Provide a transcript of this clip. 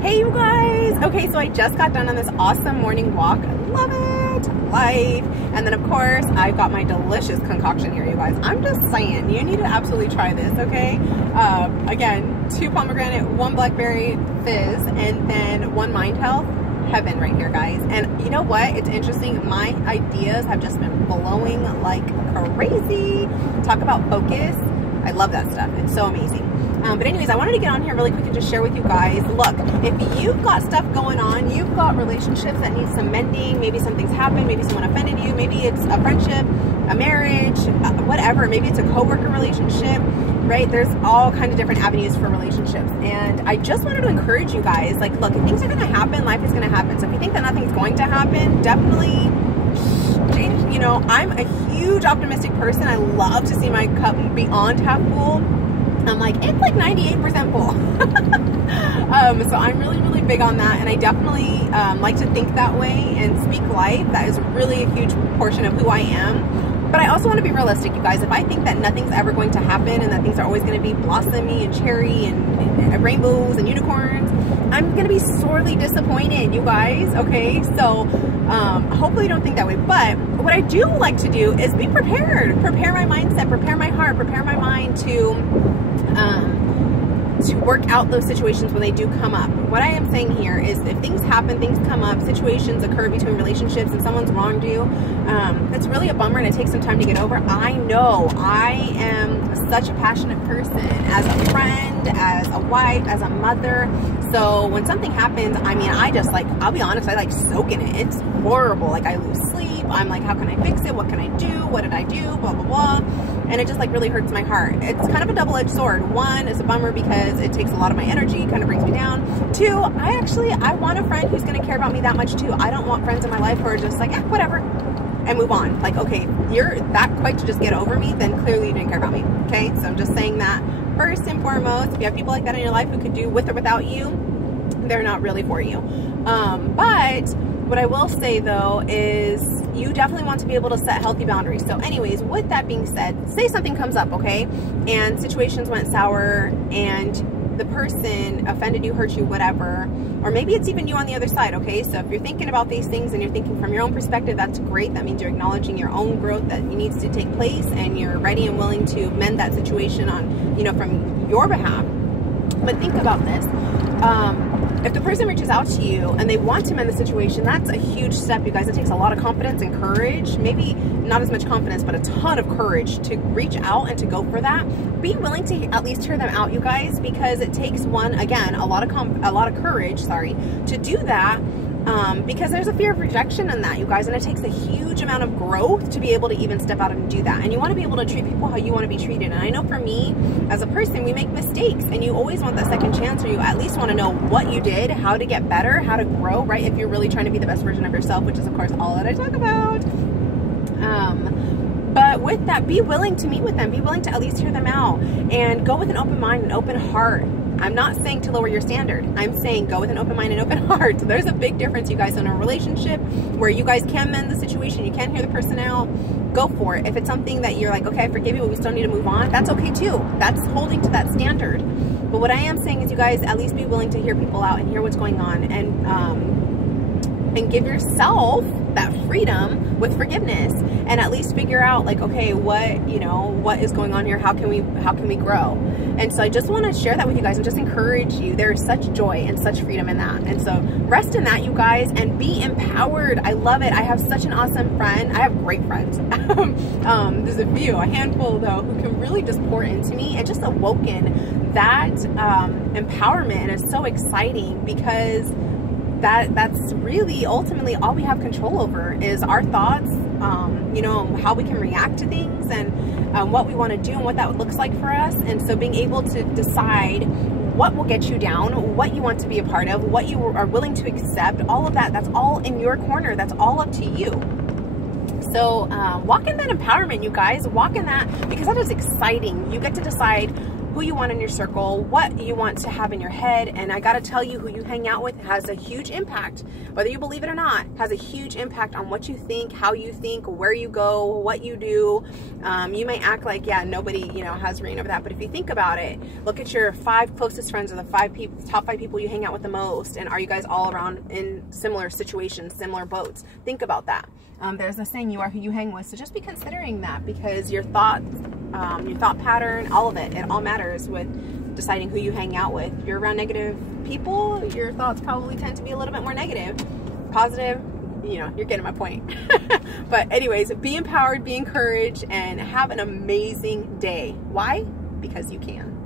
Hey you guys! Okay, so I just got done on this awesome morning walk. I love it! Life! And then of course, I've got my delicious concoction here, you guys. I'm just saying, you need to absolutely try this, okay? Again, 2 pomegranate, 1 blackberry fizz, and then 1 Mind Health. Heaven right here, guys. And you know what? It's interesting. My ideas have just been blowing like crazy. Talk about focus. I love that stuff. It's so amazing. But anyways, I wanted to get on here really quick and just share with you guys. Look, if you've got stuff going on, you've got relationships that need some mending, maybe something's happened, maybe someone offended you, maybe it's a friendship, a marriage, whatever, maybe it's a coworker relationship, right? There's all kinds of different avenues for relationships. And I just wanted to encourage you guys, like, look, if things are going to happen, life is going to happen. So if you think that nothing's going to happen, definitely change. You know, I'm a huge optimistic person. I love to see my cup beyond half full. I'm like, it's like 98% full. So I'm really, really big on that. And I definitely like to think that way and speak life. That is really a huge portion of who I am. But I also want to be realistic, you guys. If I think that nothing's ever going to happen and that things are always going to be blossomy and cherry and rainbows and unicorns, I'm going to be sorely disappointed, you guys. Okay, so hopefully you don't think that way. But what I do like to do is be prepared. Prepare my mindset, prepare my heart, prepare my mind to work out those situations when they do come up. What I am saying here is if things happen, things come up, situations occur between relationships and someone's wronged you, it's really a bummer and it takes some time to get over. I know I am such a passionate person as a friend, as a wife, as a mother. So when something happens, I mean, I just like, I'll be honest, I like soak in it. It's horrible. Like I lose sleep. I'm like, how can I fix it? What can I do? What did I do? Blah, blah, blah. And it just like really hurts my heart. It's kind of a double-edged sword. 1, it's a bummer because it takes a lot of my energy, kind of brings me down. 2, I want a friend who's going to care about me that much too. I don't want friends in my life who are just like, eh, whatever, and move on. Like, okay, you're that quick to just get over me, then clearly you didn't care about me. Okay, so I'm just saying that first and foremost, if you have people like that in your life who could do with or without you, they're not really for you. But what I will say though is you definitely want to be able to set healthy boundaries. So anyways, with that being said, say something comes up, okay, and situations went sour and the person offended you, hurt you, whatever, or maybe it's even you on the other side, okay? So if you're thinking about these things and you're thinking from your own perspective, that's great. That means you're acknowledging your own growth that needs to take place and you're ready and willing to mend that situation on, you know, from your behalf. But think about this. If the person reaches out to you and they want to mend the situation, that's a huge step, you guys. It takes a lot of confidence and courage. Maybe not as much confidence, but a ton of courage to reach out and to go for that. Be willing to at least hear them out, you guys, because it takes a lot of courage, to do that. Because there's a fear of rejection in that, you guys, and it takes a huge amount of growth to be able to even step out and do that. And you want to be able to treat people how you want to be treated. And I know for me, as a person, we make mistakes, and you always want that second chance, or you at least want to know what you did, how to get better, how to grow, right? If you're really trying to be the best version of yourself, which is, of course, all that I talk about. But with that, be willing to meet with them. Be willing to at least hear them out and go with an open mind and open heart. I'm not saying to lower your standard. I'm saying go with an open mind and open heart. So there's a big difference, you guys, in a relationship where you guys can mend the situation. You can hear the person out. Go for it. If it's something that you're like, okay, I forgive you, but we still need to move on, that's okay too. That's holding to that standard. But what I am saying is you guys at least be willing to hear people out and hear what's going on, and give yourself that freedom with forgiveness, and at least figure out like, okay, what is going on here? How can we grow? And so I just want to share that with you guys and just encourage you. There's such joy and such freedom in that. And so rest in that, you guys, and be empowered. I love it. I have such an awesome friend. I have great friends. There's a handful though, who can really just pour into me and just awoken that empowerment. And it's so exciting because that's really ultimately all we have control over is our thoughts, you know, how we can react to things, and what we want to do and what that looks like for us. And so being able to decide what will get you down, what you want to be a part of, what you are willing to accept, all of that, that's all in your corner. That's all up to you. So walk in that empowerment, you guys. Walk in that, because that is exciting. You get to decide who you want in your circle, what you want to have in your head. And I gotta tell you, who you hang out with has a huge impact, whether you believe it or not, has a huge impact on what you think, how you think, where you go, what you do. You may act like, yeah, nobody, you know, has reign over that, but if you think about it, look at your 5 closest friends, or the top 5 people you hang out with the most, and are you guys all around in similar situations, similar boats? Think about that. There's a saying, you are who you hang with, so just be considering that, because your thoughts, your thought pattern, all of it all matters with deciding who you hang out with. If you're around negative people, your thoughts probably tend to be a little bit more negative. Positive, you know, you're getting my point. But anyways, be empowered, be encouraged, and have an amazing day. Why? Because you can.